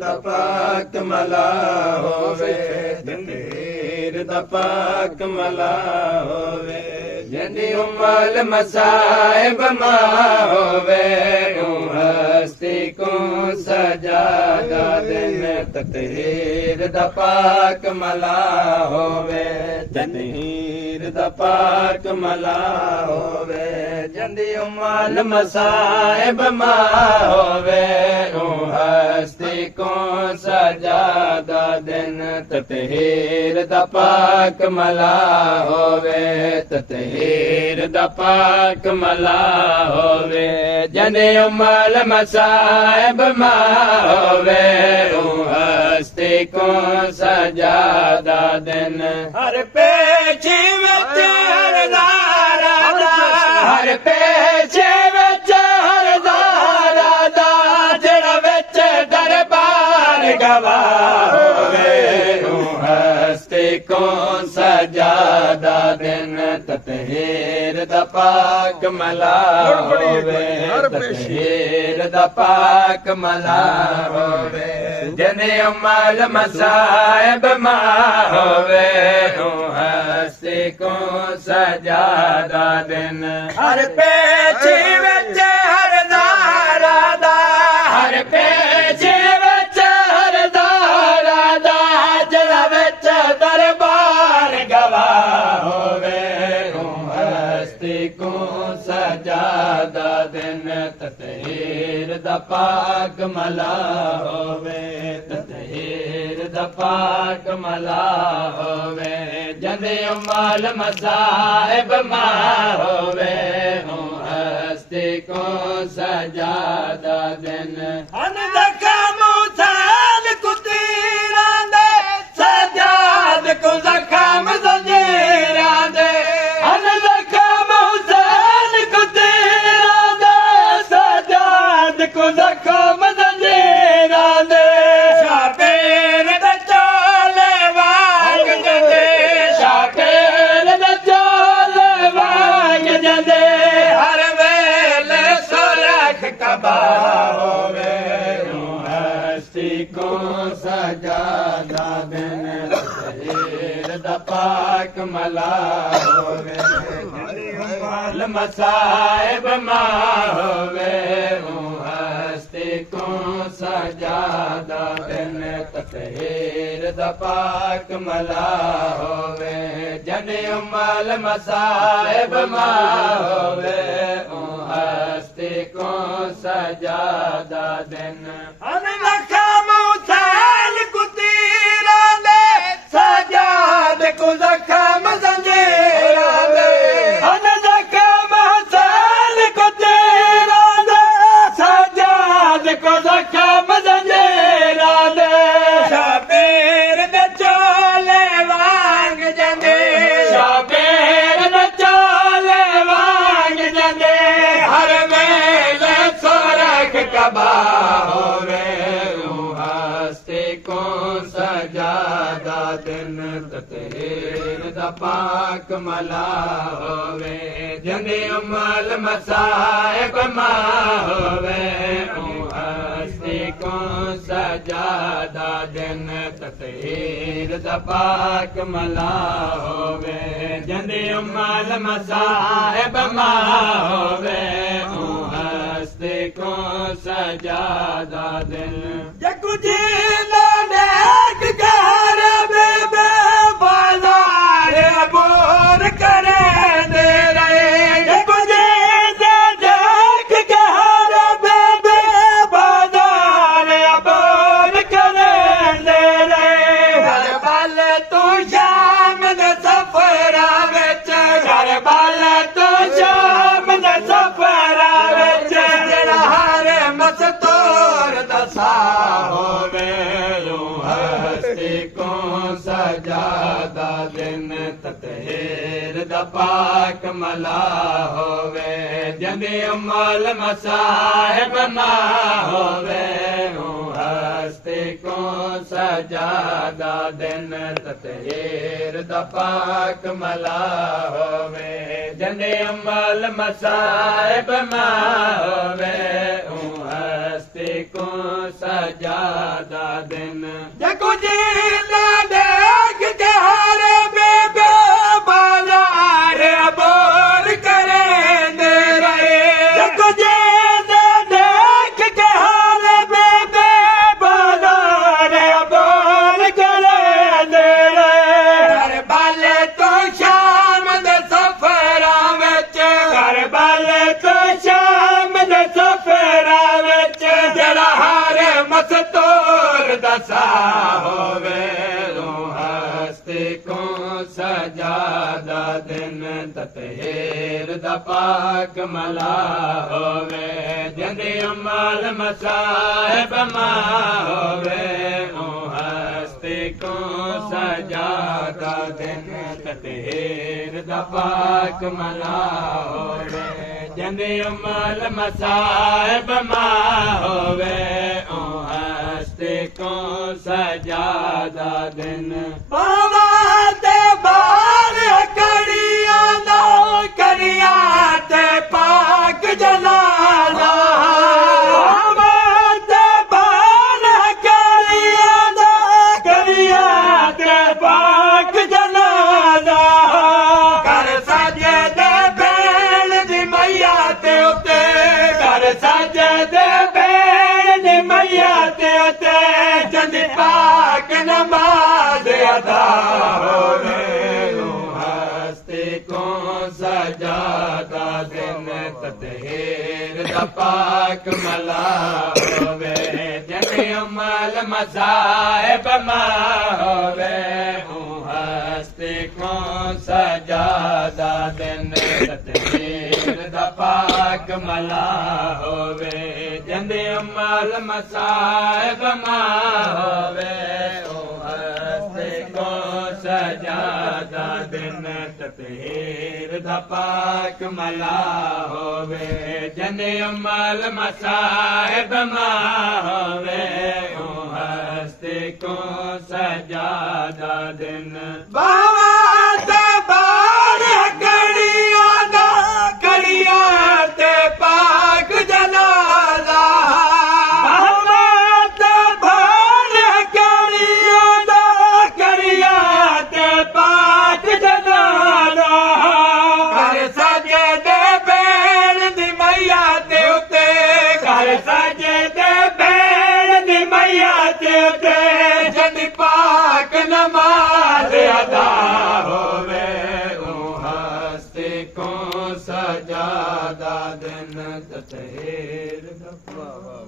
दा पाक मला होवे जंजीर दा पाक मला होवे जंदी उमल मसाइब मां होवे हस्ती को सजादा दिन तकदीर दा पाक मला होवे जंजीर दा पाक मला होवे जंदी उमल मसाइब मां होवे हस्ती को सजादा दिन तकदीर दा पाक मला होवे तकदीर दा पाक मला होवे जंदी उमल मसाइब मां होवे हस्ती को सजादा दिन हर पेची विच हरदारा दा हर पेची विच हरदारा दा जड़ा विच दरबार गवाह होवे हस्ती को सजादा दिन तकदीर दा पाक मला होवे तकदीर दा पाक मला होवे जने उमल मसाइब मां होवे हस्ती को सजादा दिन हर पेची विच हरदारा दा हर पेची विच हरदारा दा जड़ा विच दरबार गवाह होवे हस्ती को सजादा दिन तकदीर दा पाक मला होवे तकदीर दा पाक मला होवे जंदे उमल मसाइब मां होवे हस्ती को सजादा दिन अन जख्म उछाल कुतीरां दे सजाद को जख्म ज़ंजीरां दे अन जख्म उछाल कुतीरां दे सजाद को जख्म ज़ंजीरां दे शाबीर दे चोले वांग जंदे शाबीर दे चोले वांग जंदे हर वेले सुरख कबा होवे हस्ती को सजादा दिन तकदीर दा पाक मला होवे उमल मसाइब मां होवे हस्ती को सजादा दिन तकदीर दा पाक मला होवे जने उमल मसाइब मां होवे हस्ती को सजादा दिन अन जख्म उछाल कुतीरां दे सजाद को जख्म ज़ंजीरां दे अन जख्म उछाल कुतीरां दे सजाद को जख्म ज़ंजीरां दे शाबीर दे चोले वांग जंदे शाबीर दे चोले वांग जंदे हर वेले सुरख कबा होवे हस्ती को सजादा दिन तकदीर दा पाक मला होवे जंदे उमल मसाइब मां होवे हस्ती को सजादा दिन तकदीर दा पाक मला होवे जंदे उमल मसाइब मां होवे हस्ती को सजादा दिन जकु जीला नेक घर बेबे बाजार अबूर करे दे रहे जकु जीला नेक घर बेबे बाजार अबूर करे दे रहे घर बाल तू शाम दे सफरा विच घर बाल तू शाम दे सफरा विच जड़ा हर मस्तूर दसा होवे हस्ती को सजादा दिन तकदीर दा पाक मला होवे जंदे उमल मसाइब मां होवे हस्ती को सजादा दिन तकदीर दा पाक मला होवे जंदे उमल मसाइब मां होवे हस्ती हस्ती को सजादा दिन देखो जीला देख के हर बेबे बाजार बोर करे दे रहे। देखो जीला देख के हर बेबे बाजार बोर करे दे रहे। घर वाले तो शाम दे सफरा विच, घर वाले तो शाम दे सफरा विच जरा हार मस्तूर दसा होवे हस्ती को सजादा दिन ततहीर दा पाक मला होवे जंदी अमल मसाहिब मां होवे हस्ती को सजादा दिन ततहीर दा पाक मला होवे जंदी अमल मसाहिब मां होवे हस्ती को सजादा दिन बाबा ते बार करिया दा करिया ते पाक जनाजा। बाबा ते बार करिया दा करिया ते पाक जनाजा। कर साजे दे बैल दी मैया ते उते, कर साजे दे बैल दी मैया ते उते जंद पाक नमाज अदा होवे हस्ती को सजादा दिन ततहीर दा पाक मला होवे जंदे अमल मसाहिब मां होवे हस्ती को सजादा दिन ततहीर दा पाक मला होवे जंदे अमल मसाहिब मां होवे हस्ती को सजादा दिन ततहीर दा पाक मला होवे जंदे अमल मसाहिब मां होवे हस्ती को सजादा दिन बाबा ते बार करिया दा करिया ते पाक जनाजा। बाबा ते बार करिया दा करिया ते पाक जनाजा। कर साजे दे बैल दी मैया ते उते, कर साजे दे बैल दी मैया ते उते जंद पाक नमाज अदा होवे हस्ती को सजादा दिन ततहीर दा पाक